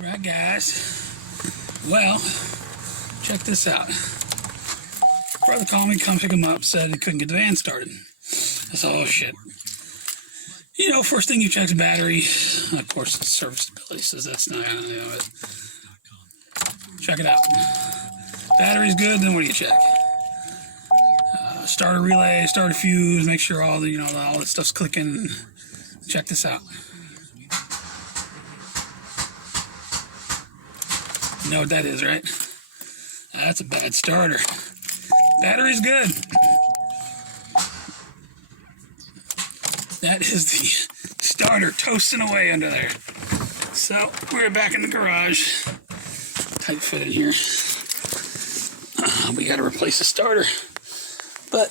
Alright guys, well, check this out. Brother called me, come pick him up, said he couldn't get the van started. I said, oh shit. You know, first thing you check the battery. Of course, the serviceability says that's not, check it out. Battery's good, then what do you check? Starter relay, starter fuse, make sure all the, all that stuff's clicking. Check this out. You know what that is, right? That's a bad starter. Battery's good. That is the starter toasting away under there. So, we're back in the garage. Tight fit in here. We got to replace the starter. But,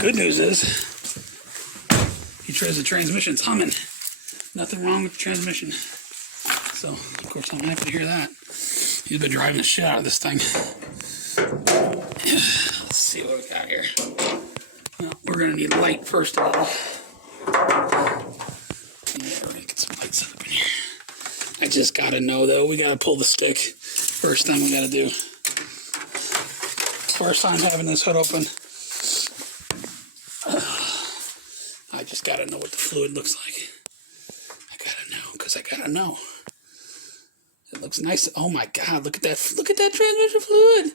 good news is, he says the transmission's humming. Nothing wrong with the transmission. So, of course, I'm happy to hear that. He's been driving the shit out of this thing. Let's see what we got here. Well, we're going to need light first of all. Yeah, we're going to get some lights up in here. I just got to know, though, we got to pull the stick. First thing we got to do. First time having this hood open. I just got to know what the fluid looks like. I got to know, because I got to know. It looks nice. Oh my God, look at that. Look at that transmission fluid.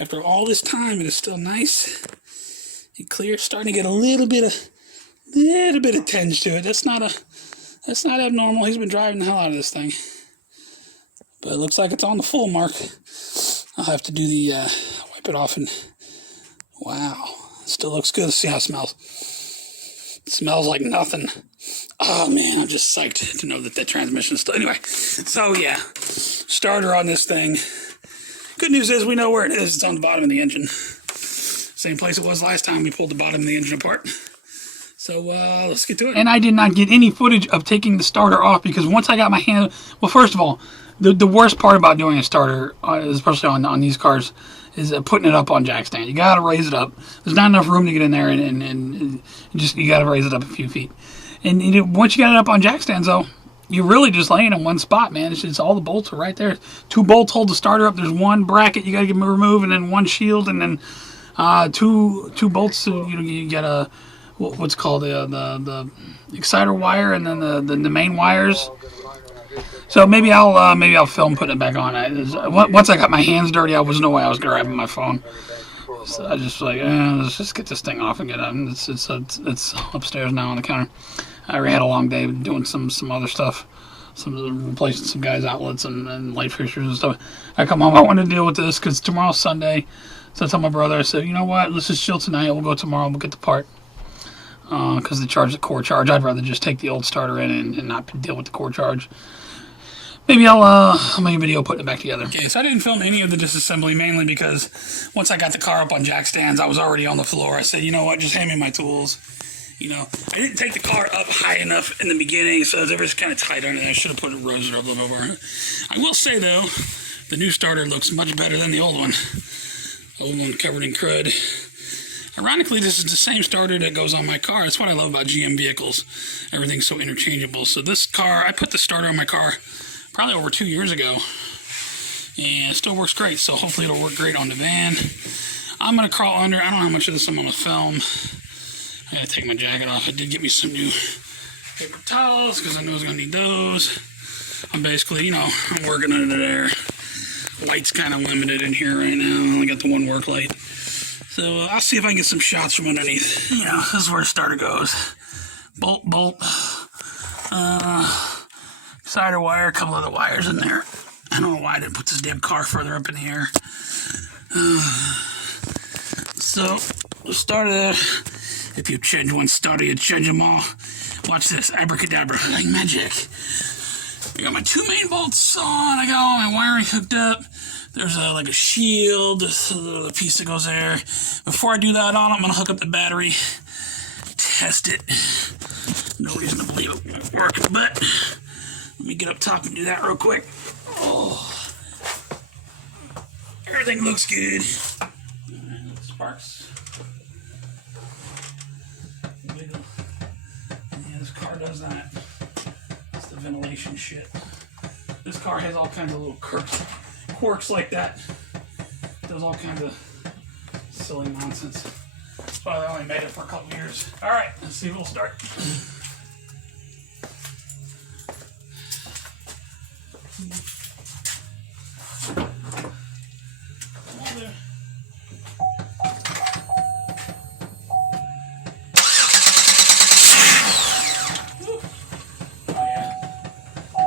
After all this time, it is still nice and clear. Starting to get a little bit of tinge to it. That's not abnormal. He's been driving the hell out of this thing. But it looks like it's on the full mark. I'll have to do the wipe it off and wow. Still looks good. Let's see how it smells. It smells like nothing. Oh man, I'm just psyched to know that transmission is still. Anyway, so yeah, starter on this thing. Good news is we know where it is. It's on the bottom of the engine. Same place it was last time we pulled the bottom of the engine apart. So let's get to it. And I did not get any footage of taking the starter off because once I got my hand. Well, first of all, the worst part about doing a starter, especially on these cars, is putting it up on jack stand. You gotta raise it up. There's not enough room to get in there, and you gotta raise it up a few feet. And once you got it up on jack stands, though, you're really just laying in one spot, man. It's all the bolts are right there. 2 bolts hold the starter up. There's 1 bracket you got to remove, and then 1 shield, and then two bolts. So you get a what's called the exciter wire, and then the main wires. So maybe I'll film putting it back on. Once I got my hands dirty, I was no way I was grabbing my phone. So I just like, let's just get this thing off and get it. It's upstairs now on the counter. I already had a long day doing some other stuff, replacing some guys' outlets and light fixtures and stuff. I come home, I want to deal with this because tomorrow's Sunday. So I told my brother, I said, you know what, let's just chill tonight. We'll go tomorrow. We'll get the part because the core charge. I'd rather just take the old starter in and not deal with the core charge. Maybe I'll make a video putting it back together. Okay, so I didn't film any of the disassembly, mainly because once I got the car up on jack stands, I was already on the floor. I said, you know what, just hand me my tools. I didn't take the car up high enough in the beginning, so it was kind of tight under there. I should have put a rose rub over it. I will say, though, the new starter looks much better than the old one. Old one covered in crud. Ironically, this is the same starter that goes on my car. That's what I love about GM vehicles. Everything's so interchangeable. So this car, I put the starter on my car probably over 2 years ago, and it still works great, so hopefully it'll work great on the van. I'm going to crawl under. I don't know how much of this I'm going to film. I got to take my jacket off. I did get me some new paper towels, because I know I was going to need those. I'm basically, I'm working under there. Light's kind of limited in here right now. I only got the 1 work light. So I'll see if I can get some shots from underneath. This is where the starter goes. Bolt. Cider wire, a couple other wires in there. I don't know why I didn't put this damn car further up in the air. So, we'll start it. If you change one starter, you change them all. Watch this, abracadabra, like magic. I got my 2 main bolts on. I got all my wiring hooked up. There's like a shield, this little piece that goes there. Before I do that on, I'm gonna hook up the battery, test it. No reason to believe it won't work, but let me get up top and do that real quick. Oh, everything looks good. Sparks. Yeah, this car does that. the ventilation shit. This car has all kinds of little quirks like that. Does all kinds of silly nonsense. That's why they only made it for a couple years. All right, let's see if it'll start.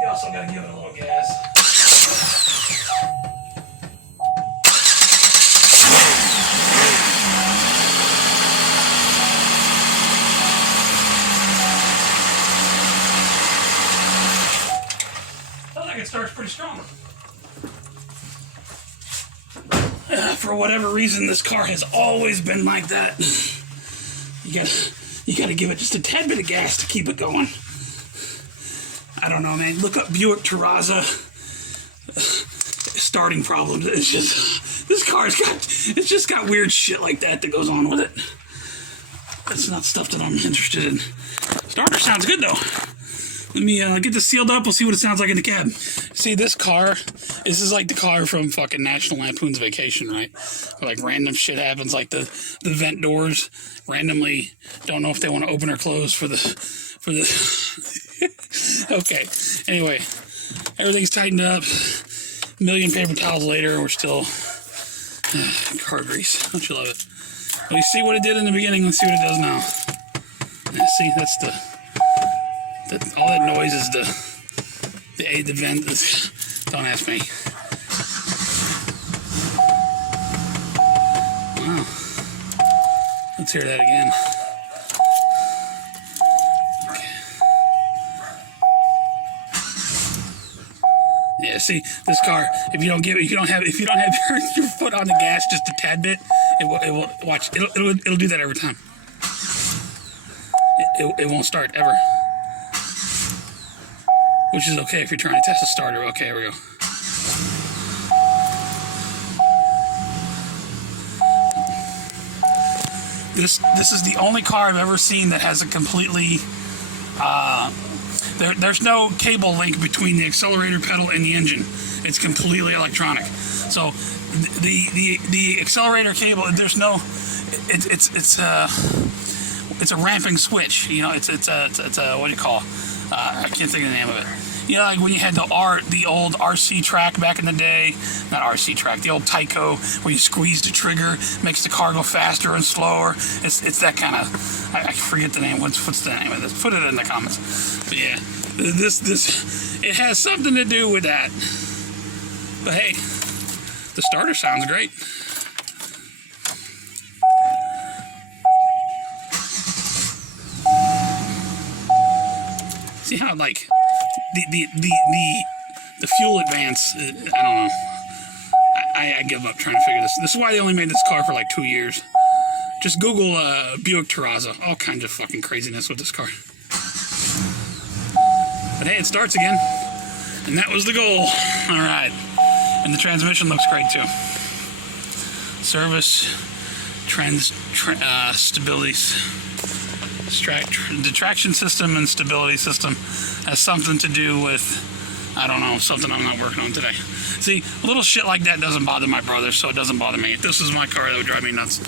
Also gotta give it a little gas. Sounds like it starts pretty strong. For whatever reason, this car has always been like that. You gotta give it just a tad bit of gas to keep it going. I don't know, man. Look up Buick Terraza starting problems. It's just, this car's it's just got weird shit like that goes on with it. That's not stuff that I'm interested in. Starter sounds good though. Let me get this sealed up. We'll see what it sounds like in the cab. See, this is like the car from fucking National Lampoon's Vacation, right? Where, like, random shit happens, like the vent doors randomly don't know if they want to open or close for the okay, anyway, everything's tightened up. A million paper towels later, we're still car grease. Don't you love it? Well, you see what it did in the beginning. Let's see what it does now. Yeah, see, that's all that noise is the vent. Don't ask me. Wow. Let's hear that again. Yeah, see, this car, if you don't have your foot on the gas just a tad bit, it'll do that every time. It won't start ever. Which is okay if you're trying to test a starter. Okay, here we go. This is the only car I've ever seen that has a completely there's no cable link between the accelerator pedal and the engine. It's completely electronic. So the accelerator cable, there's no, it's a ramping switch. You know, it's a what do you call? I can't think of the name of it. You know, like when you had the old RC track back in the day, not RC track, the old Tyco, where you squeeze the trigger, makes the car go faster and slower. It's that kind of, I forget the name. What's the name of this? Put it in the comments. But yeah, it has something to do with that. But hey, the starter sounds great. See how, like, the fuel advance, I don't know. I give up trying to figure this. This is why they only made this car for like 2 years. Just Google Buick Terraza. All kinds of fucking craziness with this car. But hey, it starts again. And that was the goal. All right. And the transmission looks great too. Service, stability, the traction system and stability system has something to do with, I don't know, something I'm not working on today. See, a little shit like that doesn't bother my brother, so it doesn't bother me. If this was my car, that would drive me nuts.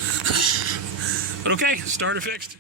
But okay, starter fixed.